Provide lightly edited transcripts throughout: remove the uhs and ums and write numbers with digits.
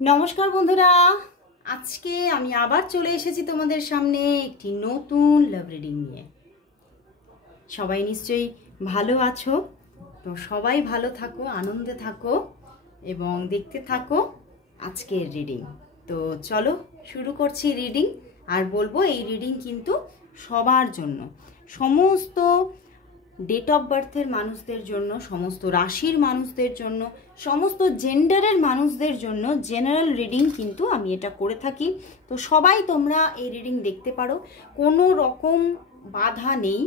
নমস্কার বন্ধুরা, আজকে আমি আবার চলে এসেছি তোমাদের সামনে একটি নতুন লাভ রিডিং নিয়ে। সবাই নিশ্চয়ই ভালো আছো, তো সবাই ভালো থাকো, আনন্দে থাকো এবং দেখতে থাকো আজকের রিডিং। তো চলো শুরু করছি রিডিং। আর বলবো এই রিডিং কিন্তু সবার জন্য, সমস্ত ডেট অফ বার্থের মানুষদের জন্য, সমস্ত রাশির মানুষদের জন্য, সমস্ত জেন্ডারের মানুষদের জন্য জেনারেল রিডিং কিন্তু আমি এটা করে থাকি। তো সবাই তোমরা এই রিডিং দেখতে পারো, কোনো রকম বাধা নেই।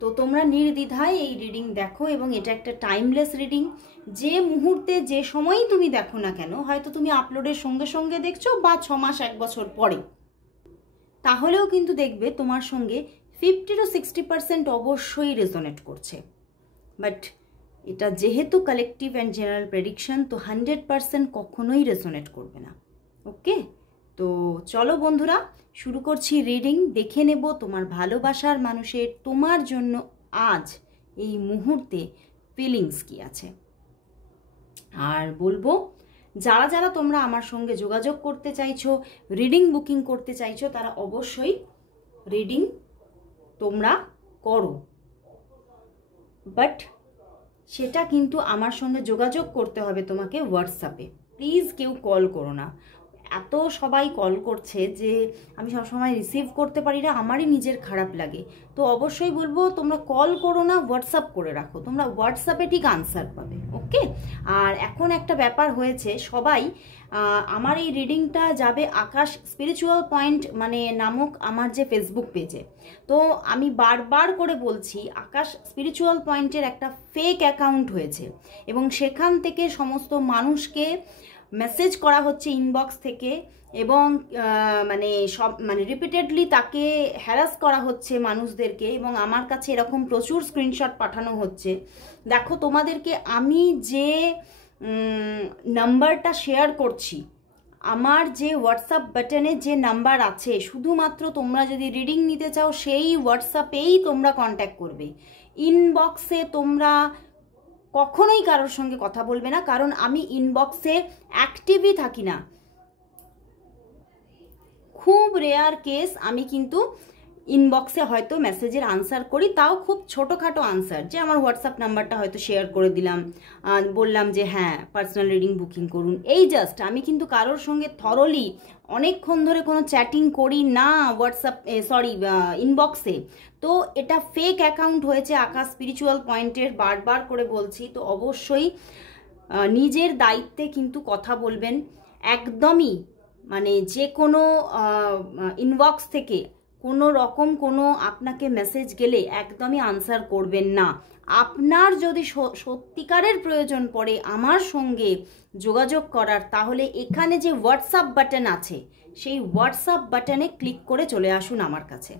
তো তোমরা নির্দ্বিধায় এই রিডিং দেখো এবং এটা একটা টাইমলেস রিডিং। যে মুহূর্তে যে সময়ই তুমি দেখো না কেন, হয়তো তুমি আপলোডের সঙ্গে সঙ্গে দেখছো বা 6 মাস 1 বছর পরে, তাহলেও কিন্তু দেখবে তোমার সঙ্গে 50 to 60% অবশ্যই রেজোনেট করছে। বাট এটা যেহেতু কালেকটিভ অ্যান্ড জেনারেল প্রেডিকশন, তো 100% কখনোই রেজোনেট করবে না। ওকে, তো চলো বন্ধুরা শুরু করছি রিডিং। দেখে নেব তোমার ভালোবাসার মানুষের তোমার জন্য আজ এই মুহূর্তে ফিলিংস কি আছে। আর বলবো যারা যারা তোমরা আমার সঙ্গে যোগাযোগ করতে চাইছো, রিডিং বুকিং করতে চাইছো, তারা অবশ্যই রিডিং তোমরা করো। বাট সেটা কিন্তু আমার সঙ্গে যোগাযোগ করতে হবে তোমাকে হোয়াটসঅ্যাপে। প্লিজ কেউ কল করো না। এত সবাই কল করছে যে আমি সবসময় রিসিভ করতে পারি না, আমারই নিজের খারাপ লাগে। তো অবশ্যই বলবো তোমরা কল করো না, হোয়াটসঅ্যাপ করে রাখো, তোমরা হোয়াটসঅ্যাপে ঠিক আনসার পাবে। ওকে, আর এখন একটা ব্যাপার হয়েছে, সবাই আমার এই রিডিংটা যাবে আকাশ স্পিরিচুয়াল পয়েন্ট মানে নামক আমার যে ফেসবুক পেজে। তো আমি বারবার করে বলছি, আকাশ স্পিরিচুয়াল পয়েন্টের একটা ফেক অ্যাকাউন্ট হয়েছে এবং সেখান থেকে সমস্ত মানুষকে মেসেজ করা হচ্ছে ইনবক্স থেকে এবং মানে রিপিটেডলি তাকে হ্যারাস করা হচ্ছে মানুষদেরকে, এবং আমার কাছে এরকম প্রচুর স্ক্রিনশট পাঠানো হচ্ছে। দেখো তোমাদেরকে আমি যে নাম্বারটা শেয়ার করছি, আমার যে হোয়াটসঅ্যাপ বাটনে যে নাম্বার আছে, শুধুমাত্র তোমরা যদি রিডিং নিতে চাও সেই হোয়াটসঅ্যাপেই তোমরা কন্ট্যাক্ট করবে। ইনবক্সে তোমরা কখনোই কারোর সঙ্গে কথা বলবে না, কারণ আমি ইনবক্সে অ্যাক্টিভই থাকি না। খুব রেয়ার কেস আমি কিন্তু ইনবক্সে হয়তো মেসেজের আনসার করি, তাও খুব ছোটোখাটো আনসার, যে আমার হোয়াটসঅ্যাপ নাম্বারটা হয়তো শেয়ার করে দিলাম, বললাম যে হ্যাঁ পার্সোনাল রিডিং বুকিং করুন, এই জাস্ট। আমি কিন্তু কারোর সঙ্গে থরলি অনেকক্ষণ ধরে কোনো চ্যাটিং করি না হোয়াটসঅ্যাপ ইনবক্সে। তো এটা ফেক অ্যাকাউন্ট হয়েছে আকাশ স্পিরিচুয়াল পয়েন্টের, বারবার করে বলছি। তো অবশ্যই নিজের দায়িত্বে কিন্তু কথা বলবেন। একদমই মানে যে কোনো ইনবক্স থেকে কোনো রকম কোনো আপনাকে মেসেজ গেলে একদমই আনসার করবেন না। আপনার যদি সত্যিকারের প্রয়োজন পড়ে আমার সঙ্গে যোগাযোগ করার, তাহলে এখানে যে হোয়াটসঅ্যাপ বাটন আছে সেই হোয়াটসঅ্যাপ বাটনে ক্লিক করে চলে আসুন আমার কাছে,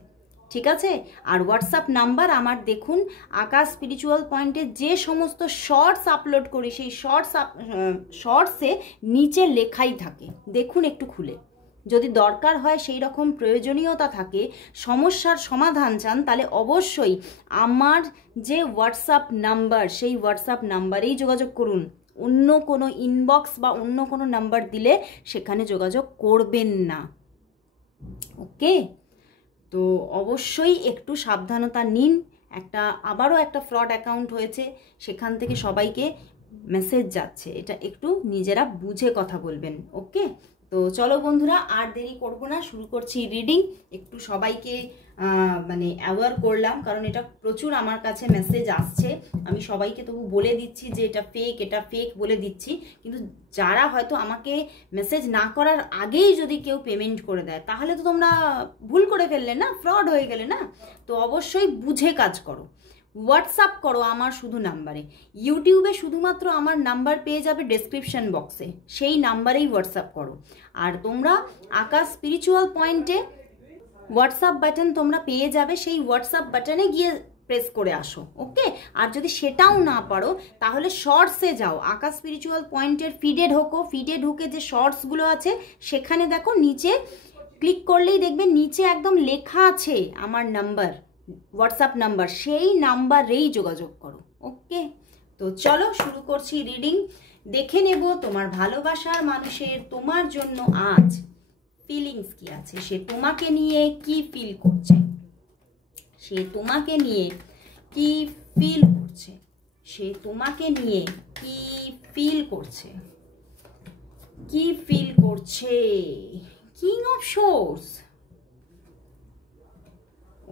ঠিক আছে? আর হোয়াটসঅ্যাপ নাম্বার আমার দেখুন, আকাশ স্পিরিচুয়াল পয়েন্টে যে সমস্ত শর্টস আপলোড করি সেই শর্টসে নিচে লেখাই থাকে, দেখুন একটু খুলে। যদি দরকার হয় সেই রকম প্রয়োজনীয়তা থাকে, সমস্যার সমাধান চান, তাহলে অবশ্যই আমার যে হোয়াটসঅ্যাপ নাম্বার সেই হোয়াটসঅ্যাপ নাম্বারেই যোগাযোগ করুন। অন্য কোনো ইনবক্স বা অন্য কোনো নাম্বার দিলে সেখানে যোগাযোগ করবেন না। ওকে, তো অবশ্যই একটু সাবধানতা নিন। আবারও একটা ফ্রড অ্যাকাউন্ট হয়েছে, সেখান থেকে সবাইকে মেসেজ যাচ্ছে, এটা একটু নিজেরা বুঝে কথা বলবেন। ওকে, তো চলো বন্ধুরা আর দেরি করব না, শুরু করছি রিডিং। একটু সবাইকে মানে অ্যাওয়ার করলাম, কারণ এটা প্রচুর আমার কাছে মেসেজ আসছে। আমি সবাইকে তবু বলে দিচ্ছি যে এটা ফেক বলে দিচ্ছি, কিন্তু যারা হয়তো আমাকে মেসেজ না করার আগেই যদি কেউ পেমেন্ট করে দেয়, তাহলে তো তোমরা ভুল করে ফেললে না, ফ্রড হয়ে গেলে না। তো অবশ্যই বুঝে কাজ করো, হোয়াটসঅ্যাপ করো আমার শুধু নাম্বারে। ইউটিউবে শুধুমাত্র আমার নাম্বার পেয়ে যাবে ডেসক্রিপশন বক্সে, সেই নাম্বারেই হোয়াটসঅ্যাপ করো। আর তোমরা আকাশ স্পিরিচুয়াল পয়েন্টে হোয়াটসঅ্যাপ বাটন তোমরা পেয়ে যাবে, সেই হোয়াটসঅ্যাপ বাটনে গিয়ে প্রেস করে আসো। ওকে, আর যদি সেটাও না পারো তাহলে শর্টসে যাও, আকাশ স্পিরিচুয়াল পয়েন্টের ফিডে ঢোকো। ফিডে ঢুকে যে শর্টসগুলো আছে সেখানে দেখো নিচে ক্লিক করলেই দেখবে নিচে একদম লেখা আছে আমার নাম্বার, হোয়াটসঅ্যাপ নাম্বার, সেই নাম্বারেই যোগাযোগ করো। ওকে, তো চলো শুরু করছি রিডিং। দেখে নেব তোমার ভালোবাসার মানুষের তোমার জন্য আজ ফিলিংস কি আছে, সে তোমাকে নিয়ে কি ফিল করছে, সে তোমাকে নিয়ে কি ফিল করছে, সে তোমাকে নিয়ে কি ফিল করছে, কি ফিল করছে। কিং অফ সোর্স,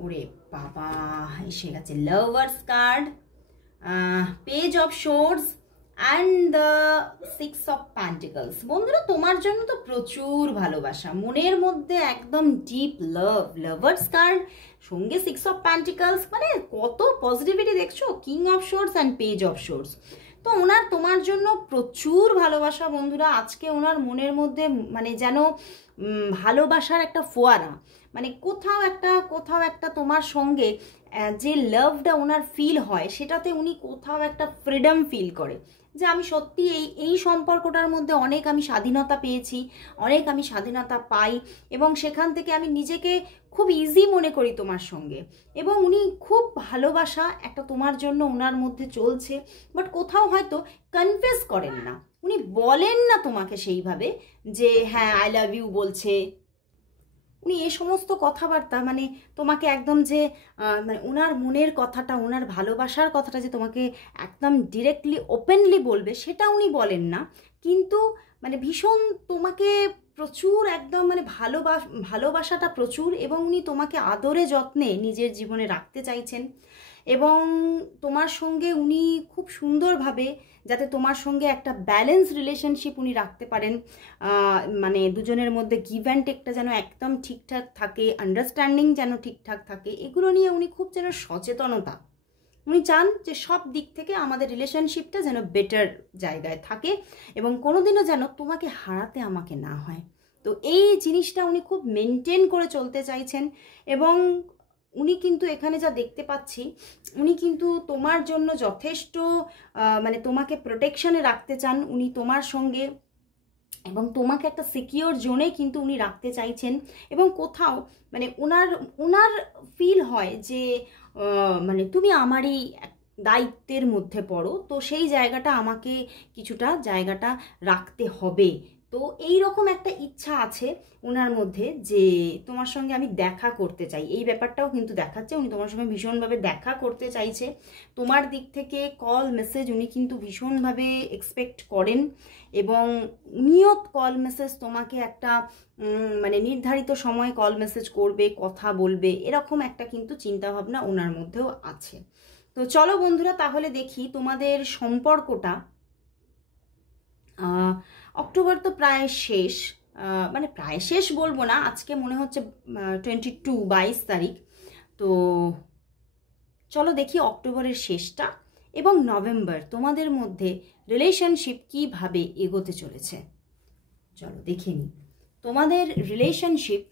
ওরে বাবা এসে গেছে lovers card, page of swords and the 6 of pentacles. বন্ধুরা তোমার জন্য তো প্রচুর ভালোবাসা, মনের মধ্যে একদম ডিপ লাভ, লাভার্স কার্ড সঙ্গে 6 অফ প্যান্টিকলস, মানে কত পজিটিভিটি দেখছো। King of swords and page of swords, তো ওনার তোমার জন্য প্রচুর ভালোবাসা বন্ধুরা। আজকে ওনার মনের মধ্যে মানে যেন ভালোবাসার একটা ফোয়ারা, মানে কোথাও একটা তোমার সঙ্গে যে লাভটা ওনার ফিল হয়, সেটাতে উনি কোথাও একটা ফ্রিডম ফিল করে, যে আমি সত্যি এই সম্পর্কটার মধ্যে অনেক আমি স্বাধীনতা পেয়েছি, অনেক আমি স্বাধীনতা পাই, এবং সেখান থেকে আমি নিজেকে খুব ইজি মনে করি তোমার সঙ্গে। এবং উনি খুব ভালোবাসা একটা তোমার জন্য ওনার মধ্যে চলছে, বাট কোথাও হয়তো কনফেস করেন না, উনি বলেন না তোমাকে সেইভাবে যে হ্যাঁ আই লাভ ইউ বলছে। উনি এই সমস্ত কথাবার্তা মানে তোমাকে একদম যে মানে ওনার মনের কথাটা, ওনার ভালোবাসার কথাটা যে তোমাকে একদম ডিরেক্টলি ওপেনলি বলবে, সেটা উনি বলেন না, কিন্তু মানে ভীষণ তোমাকে প্রচুর একদম মানে ভালোবাসাটা প্রচুর, এবং উনি তোমাকে আদরে যত্নে নিজের জীবনে রাখতে চাইছেন, এবং তোমার সঙ্গে উনি খুব সুন্দরভাবে যাতে তোমার সঙ্গে একটা ব্যালেন্স রিলেশনশিপ উনি রাখতে পারেন, মানে দুজনের মধ্যে গিভ অ্যান্ড টেকটা যেন একদম ঠিকঠাক থাকে, আন্ডারস্ট্যান্ডিং যেন ঠিকঠাক থাকে, এগুলো নিয়ে উনি খুব যেন সচেতনতা, উনি চান যে সব দিক থেকে আমাদের রিলেশনশিপটা যেন বেটার জায়গায় থাকে, এবং কোনোদিনও যেন তোমাকে হারাতে আমাকে না হয়। তো এই জিনিসটা উনি খুব মেনটেন করে চলতে চাইছেন, এবং উনি কিন্তু এখানে যা দেখতে পাচ্ছি, উনি কিন্তু তোমার জন্য যথেষ্ট মানে তোমাকে প্রোটেকশনে রাখতে চান উনি তোমার সঙ্গে, এবং তোমাকে একটা সিকিওর জোনে কিন্তু উনি রাখতে চাইছেন, এবং কোথাও মানে ওনার ফিল হয় যে মানে তুমি আমারই দায়িত্বের মধ্যে পড়ো, তো সেই জায়গাটা আমাকে কিছুটা জায়গাটা রাখতে হবে। তো এই রকম একটা ইচ্ছা আছে ওনার মধ্যে যে তোমার সঙ্গে আমি দেখা করতে চাই, এই ব্যাপারটাও কিন্তু দেখাচ্ছে, উনি তোমার সঙ্গে ভীষণভাবে দেখা করতে চাইছে। তোমার দিক থেকে কল মেসেজ উনি কিন্তু ভীষণভাবে এক্সপেক্ট করেন, এবং উনিও কল মেসেজ তোমাকে একটা মানে নির্ধারিত সময় কল মেসেজ করবে, কথা বলবে, এরকম একটা কিন্তু চিন্তাভাবনা ওনার মধ্যেও আছে। তো চলো বন্ধুরা তাহলে দেখি তোমাদের সম্পর্কটা, অক্টোবর তো প্রায় শেষ, মানে প্রায় শেষ বলবো না, আজকে মনে হচ্ছে 22 তারিখ। তো চলো দেখি অক্টোবরের শেষটা এবং নভেম্বর তোমাদের মধ্যে রিলেশনশিপ কিভাবে এগোতে চলেছে। চলো দেখে নিই তোমাদের রিলেশনশিপ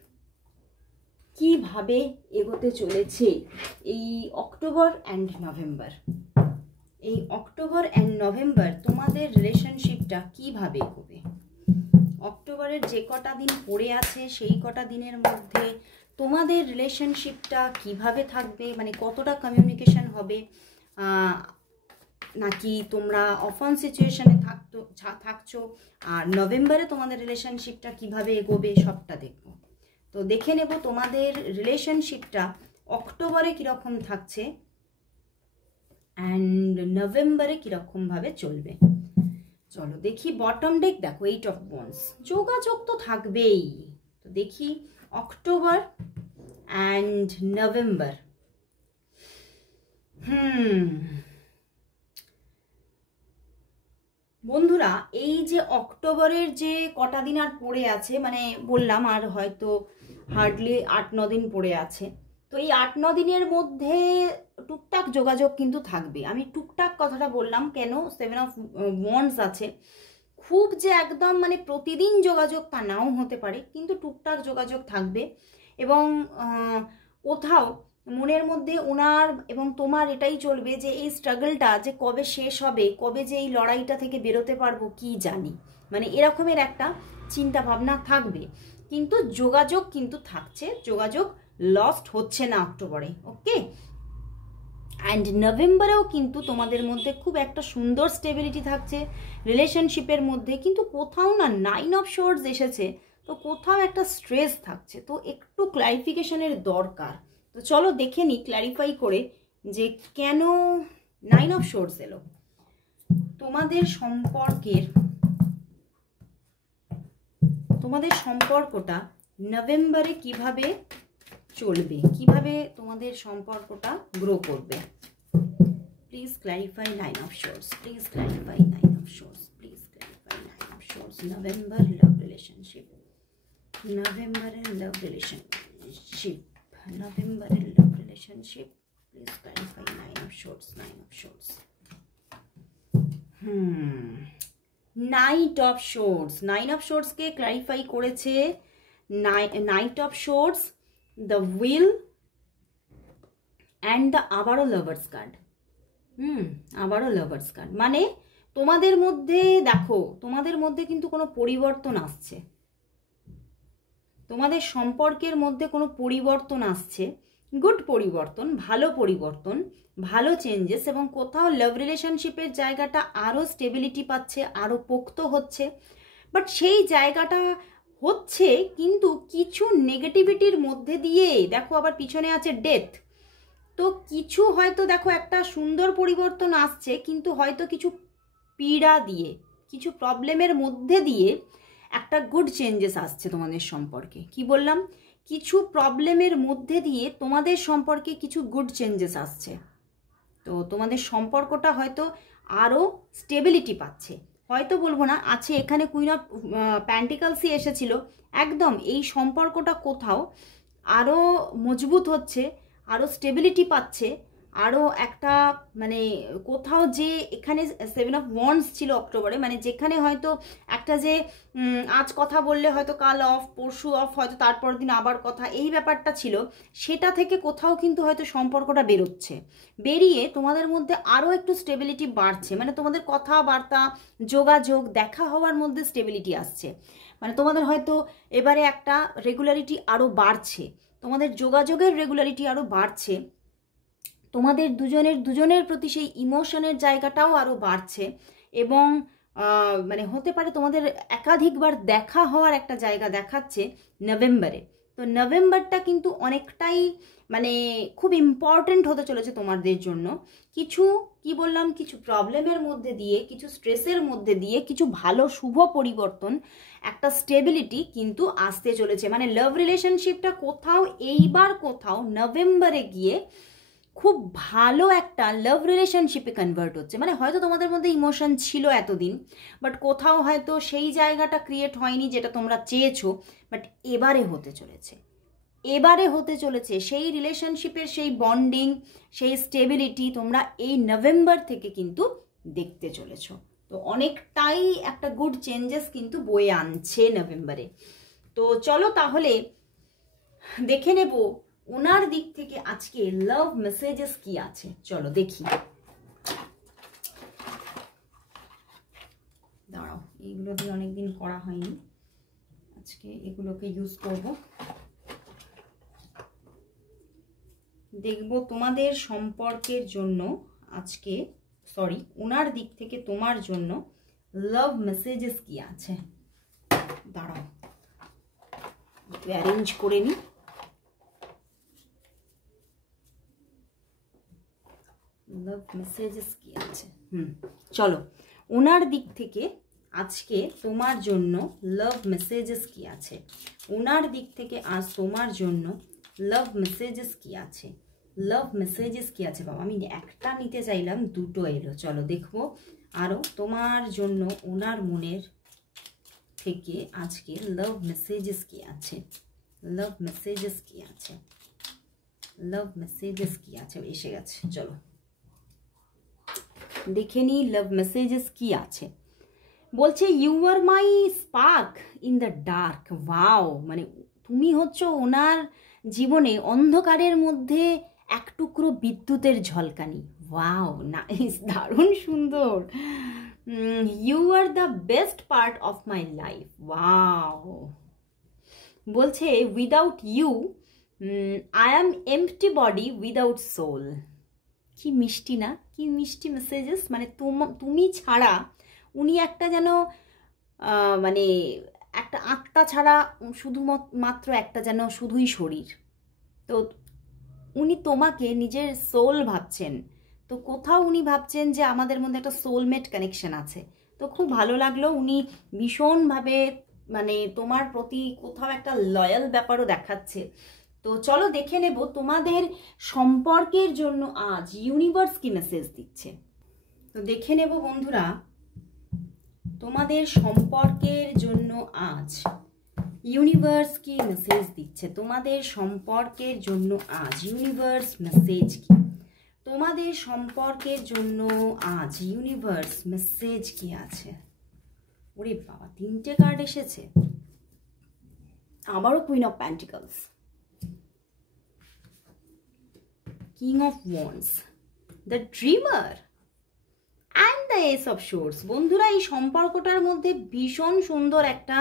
কিভাবে এগোতে চলেছে এই অক্টোবর অ্যান্ড নভেম্বর। এই অক্টোবর অ্যান্ড নভেম্বর তোমাদের রিলেশনশিপটা কিভাবে এগোবে। অক্টোবরের যে কটা দিন পড়ে আছে সেই কটা দিনের মধ্যে তোমাদের রিলেশনশিপটা কিভাবে থাকবে, মানে কতটা কমিউনিকেশন হবে, নাকি তোমরা অফন সিচুয়েশনে থাকছো, আর নভেম্বরে তোমাদের রিলেশনশিপটা কিভাবে এগোবে সবটা দেখব। তো দেখে নেব তোমাদের রিলেশনশিপটা অক্টোবরে কীরকম থাকছে অ্যান্ড নভেম্বরে কীরকমভাবে চলবে। চলো দেখি বটম ডেক, দেখো 8 অফ ওয়ান্স, যোগাযোগ তো থাকবেই। তো দেখি অক্টোবর অ্যান্ড নভেম্বর। বন্ধুরা এই যে অক্টোবরের যে কটা দিন আর পড়ে আছে, মানে বললাম আর হয়তো হার্ডলি 8-9 দিন পড়ে আছে, তো এই 8-9 দিনের মধ্যে টুকটাক যোগাযোগ কিন্তু থাকবে। আমি টুকটাক কথাটা বললাম কেন, 7 অফ ওয়ান্ডস আছে, খুব যে একদম মানে প্রতিদিন যোগাযোগ তা নাও হতে পারে, কিন্তু টুকটাক যোগাযোগ থাকবে, এবং কোথাও মনের মধ্যে ওনার এবং তোমার এটাই চলবে যে এই স্ট্রাগলটা যে কবে শেষ হবে, কবে যে এই লড়াইটা থেকে বেরোতে পারবো কি জানি, মানে এরকমের একটা চিন্তা ভাবনা থাকবে, কিন্তু যোগাযোগ কিন্তু থাকছে, যোগাযোগ লস্ট হচ্ছে না অক্টোবরে। ওকে, অ্যান্ড নভেম্বরেও কিন্তু তোমাদের মধ্যে খুব একটা সুন্দর স্টেবিলিটি থাকছে রিলেশনশিপের মধ্যে, কিন্তু কোথাও না 9 অফ সোর্ডস এসেছে, তো কোথাও একটা স্ট্রেস থাকছে, তো একটু ক্লারিফিকেশনের দরকার। তো চলো দেখে নিই ক্ল্যারিফাই করে যে কেন 9 অফ সোর্ডস এলো। তোমাদের সম্পর্কটা নভেম্বরে কিভাবে চলবে, কিভাবে তোমাদের সম্পর্কটা গ্রো করবে। Please clarify 9 of swords, please clarify 9 of swords, please clarify 9 of swords. November love relationship, নভেম্বরের লাভ রিলেশনশিপ, নভেম্বরের love relationship, please clarify 9 of swords, 9 of swords. Knight of swords, 9 of সোর্ডসকে ক্ল্যারিফাই করেছে knight of swords, the will and the আবারও lovers card. আবারও lovers card মানে তোমাদের মধ্যে দেখো, তোমাদের মধ্যে কিন্তু কোনো পরিবর্তন আসছে, তোমাদের সম্পর্কের মধ্যে কোনো পরিবর্তন আসছে, গুড পরিবর্তন, ভালো চেঞ্জেস, এবং কোথাও লাভ রিলেশনশিপের জায়গাটা আরও স্টেবিলিটি পাচ্ছে, আরও পোক্ত হচ্ছে। বাট সেই জায়গাটা হচ্ছে কিন্তু কিছু নেগেটিভিটির মধ্যে দিয়ে, দেখো আবার পিছনে আছে ডেথ, তো কিছু হয়তো দেখো একটা সুন্দর পরিবর্তন আসছে, কিন্তু হয়তো কিছু পীড়া দিয়ে, কিছু প্রবলেমের মধ্যে দিয়ে একটা গুড চেঞ্জেস আসছে তোমাদের সম্পর্কে। কি বললাম? কিছু প্রবলেমের মধ্যে দিয়ে তোমাদের সম্পর্কে কিছু গুড চেঞ্জেস আসছে, তো তোমাদের সম্পর্কটা হয়তো আরও স্টেবিলিটি পাচ্ছে, হয়তো বলবো না আছে। এখানে কুইন অফ প্যান্টিকলসই এসেছিল, একদম এই সম্পর্কটা কোথাও আরও মজবুত হচ্ছে, আরও স্টেবিলিটি পাচ্ছে, আরও একটা মানে কোথাও যে এখানে 7 অফ ওয়ান্ডস ছিল অক্টোবরে, মানে যেখানে হয়তো একটা যে আজ কথা বললে হয়তো কাল অফ, পরশু অফ, হয়তো তারপর দিন আবার কথা, এই ব্যাপারটা ছিল, সেটা থেকে কোথাও কিন্তু হয়তো সম্পর্কটা বেরোচ্ছে, বেরিয়ে তোমাদের মধ্যে আরও একটু স্টেবিলিটি বাড়ছে, মানে তোমাদের কথাবার্তা, যোগাযোগ, দেখা হওয়ার মধ্যে স্টেবিলিটি আসছে, মানে তোমাদের হয়তো এবারে একটা রেগুলারিটি আরও বাড়ছে, তোমাদের যোগাযোগের রেগুলারিটি আরও বাড়ছে, তোমাদের দুজনের প্রতি সেই ইমোশনের জায়গাটাও আরও বাড়ছে, এবং মানে হতে পারে তোমাদের একাধিকবার দেখা হওয়ার একটা জায়গা দেখাচ্ছে নভেম্বরে। তো নভেম্বরটা কিন্তু অনেকটাই মানে খুব ইম্পর্টেন্ট হতে চলেছে তোমাদের জন্য। কিছু কি বললাম, কিছু প্রবলেমের মধ্যে দিয়ে, কিছু স্ট্রেসের মধ্যে দিয়ে, কিছু ভালো শুভ পরিবর্তন, একটা স্টেবিলিটি কিন্তু আসতে চলেছে, মানে লাভ রিলেশনশিপটা কোথাও নভেম্বরে গিয়ে খুব ভালো একটা লাভ রিলেশনশিপে কনভার্ট হচ্ছে। মানে হয়তো তোমাদের মধ্যে ইমোশন ছিল এতদিন, বাট কোথাও হয়তো সেই জায়গাটা ক্রিয়েট হয়নি যেটা তোমরা চেয়েছো, বাট এবারে হতে চলেছে সেই রিলেশনশিপের সেই বন্ডিং, সেই স্টেবিলিটি তোমরা এই নভেম্বর থেকে কিন্তু দেখতে চলেছো। তো অনেকটাই একটা গুড চেঞ্জেস কিন্তু বয়ে আনছে নভেম্বরে। তো চলো তাহলে দেখে নেব ওনার দিক থেকে আজকে লাভ মেসেজেস কি আছে, চলো দেখি। দাঁড়াও, এইগুলো দিয়ে অনেকদিন করা হয়নি, আজকে এগুলোকে ইউজ করব। দেখব তোমাদের সম্পর্কের জন্য আজকে, ওনার দিক থেকে তোমার জন্য লাভ মেসেজেস কি আছে। দাঁড়াও একটু অ্যারেঞ্জ করে নিই। লাভ মেসেজেস কি আছে, চলো ওনার দিক থেকে আজকে তোমার জন্য লাভ মেসেজেস কি আছে, ওনার দিক থেকে আজ তোমার জন্য লাভ মেসেজেস কি আছে, লাভ মেসেজেস কি আছে। বাবা আমি একটা নিতে চাইলাম, দুটো এলো, চলো দেখবো আরো তোমার জন্য ওনার মনের থেকে আজকে লাভ মেসেজেস কি আছে, লাভ মেসেজেস কি আছে, লাভ মেসেজেস কি আছে। এসে গেছে, চলো দেখে নি লাভ মেসেজেস কি আছে। বলছে you are my spark in the dark. Wow, মানে তুমি হচ্ছে ওনার জীবনে অন্ধকারের মধ্যে এক টুকরো বিদ্যুতের ঝলকানি। ওয়াও নাইস, দারুণ সুন্দর। You are the best part of my life. Wow, বলছে without you I am empty body without soul. কি মিষ্টি না, কি মিষ্টি মেসেজেস। মানে তুমি ছাড়া উনি একটা যেন মানে একটা আত্মা ছাড়া শুধুমাত্র একটা যেন শুধুই শরীর। তো উনি তোমাকে নিজের সোল ভাবছেন, তো কোথাও উনি ভাবছেন যে আমাদের মধ্যে একটা সোলমেট কানেকশন আছে। তো খুব ভালো লাগলো, উনি ভীষণভাবে মানে তোমার প্রতি কোথাও একটা লয়াল ব্যাপারও দেখাচ্ছে। তো চলো দেখে নেব তোমাদের সম্পর্কের জন্য আজ ইউনিভার্স কি মেসেজ দিচ্ছে। তো দেখে নেব বন্ধুরা তোমাদের সম্পর্কের জন্য আজ ইউনিভার্স কি মেসেজ দিচ্ছে। তোমাদের সম্পর্কের জন্য আজ ইউনিভার্স মেসেজ কি, তোমাদের সম্পর্কের জন্য আজ ইউনিভার্স মেসেজ কি আছে। ওরে বাবা, 3টে কার্ড এসেছে, আবারও queen of pentacles, king of wands, the dreamer and the S of swords. বন্ধুরা এই সম্পর্কটার মধ্যে ভীষণ সুন্দর একটা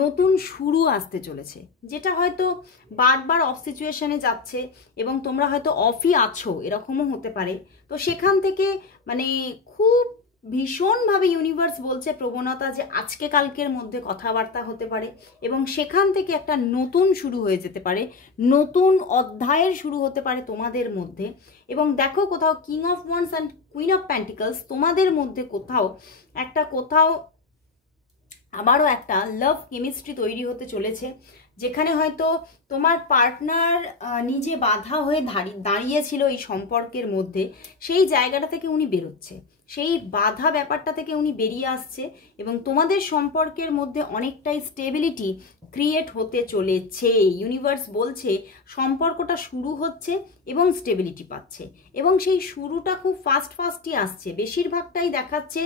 নতুন শুরু আসতে চলেছে, যেটা হয়তো বারবার অফ সিচুয়েশনে যাচ্ছে এবং তোমরা হয়তো অফই আছো, এরকমও হতে পারে। তো সেখান থেকে মানে খুব ভীষণভাবে ইউনিভার্স বলছে প্রবণতা যে আজকে কালকের মধ্যে কথাবার্তা হতে পারে এবং সেখান থেকে একটা নতুন শুরু হয়ে যেতে পারে, নতুন অধ্যায়ের শুরু হতে পারে তোমাদের মধ্যে। এবং দেখো কোথাও king of wands and queen of pentacles তোমাদের মধ্যে কোথাও আবারও একটা লাভ কেমিস্ট্রি তৈরি হতে চলেছে, যেখানে হয়তো তোমার পার্টনার নিজে বাধা হয়ে দাঁড়িয়েছিল এই সম্পর্কের মধ্যে, সেই জায়গাটা থেকে উনি বেরোচ্ছে, সেই বাধা ব্যাপারটা থেকে উনি বেরিয়ে আসছে এবং তোমাদের সম্পর্কের মধ্যে অনেকটাই স্টেবিলিটি ক্রিয়েট হতে চলেছে। ইউনিভার্স বলছে সম্পর্কটা শুরু হচ্ছে এবং স্টেবিলিটি পাচ্ছে এবং সেই শুরুটা খুব ফাস্টই আসছে। বেশিরভাগটাই দেখাচ্ছে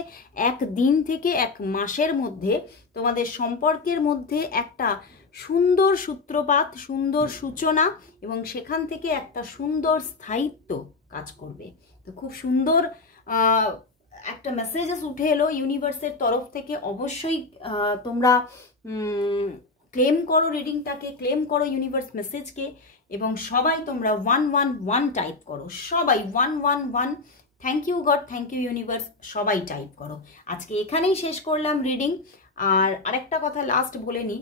1 দিন থেকে 1 মাসের মধ্যে তোমাদের সম্পর্কের মধ্যে একটা সুন্দর সূত্রপাত, সুন্দর সূচনা এবং সেখান থেকে একটা সুন্দর স্থায়িত্ব কাজ করবে। তো খুব সুন্দর একটা মেসেজেস উঠে এলো ইউনিভার্সের তরফ থেকে। অবশ্যই তোমরা ক্লেম করো রিডিংটাকে, ক্লেম করো ইউনিভার্স মেসেজকে এবং সবাই তোমরা 111 টাইপ করো, সবাই 111 thank you God, thank you universe, সবাই টাইপ করো। আজকে এখানেই শেষ করলাম রিডিং। আর আরেকটা কথা লাস্ট বলে নিই,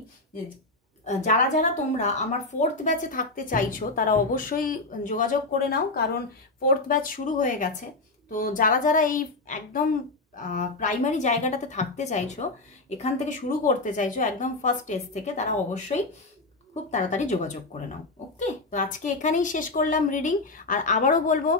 যারা যারা তোমরা আমার 4th ব্যাচে থাকতে চাইছো তারা অবশ্যই যোগাযোগ করে নাও, কারণ 4th ব্যাচ শুরু হয়ে গেছে। তো যারা যারা এই একদম প্রাইমারি জায়গাটাতে থাকতে চাইছো, এখান থেকে শুরু করতে চাইছো একদম ফার্স্ট স্টেজ থেকে, তারা অবশ্যই খুব তাড়াতাড়ি যোগাযোগ করে নাও। ওকে, তো আজকে এখানেই শেষ করলাম রিডিং। আর আবারও বলবো,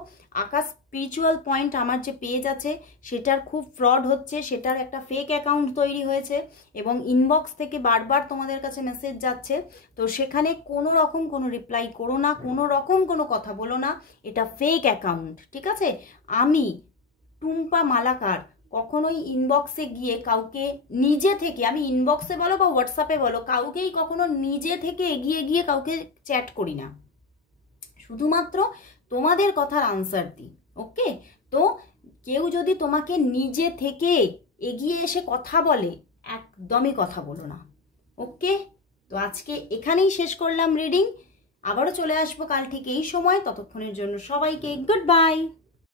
আকাশ স্পিরিচুয়াল পয়েন্ট আমার যে পেজ আছে সেটার খুব ফ্রড হচ্ছে, সেটার একটা ফেক অ্যাকাউন্ট তৈরি হয়েছে এবং ইনবক্স থেকে বারবার তোমাদের কাছে মেসেজ যাচ্ছে। তো সেখানে কোনো রকম কোনো রিপ্লাই করো না, কোনো রকম কোনো কথা বলো না, এটা ফেক অ্যাকাউন্ট, ঠিক আছে? আমি টুম্পা মালাকার কখনোই ইনবক্সে গিয়ে কাউকে নিজে থেকে, আমি ইনবক্সে বলো বা হোয়াটসঅ্যাপে বলো, কাউকেই কখনো নিজে থেকে এগিয়ে গিয়ে কাউকে চ্যাট করি না, শুধুমাত্র তোমাদের কথার আনসার দিই। ওকে, তো কেউ যদি তোমাকে নিজে থেকে এগিয়ে এসে কথা বলে, একদমই কথা বলো না। ওকে, তো আজকে এখানেই শেষ করলাম রিডিং। আবারও চলে আসবো কাল ঠিক এই সময়। ততক্ষণের জন্য সবাইকে গুড বাই।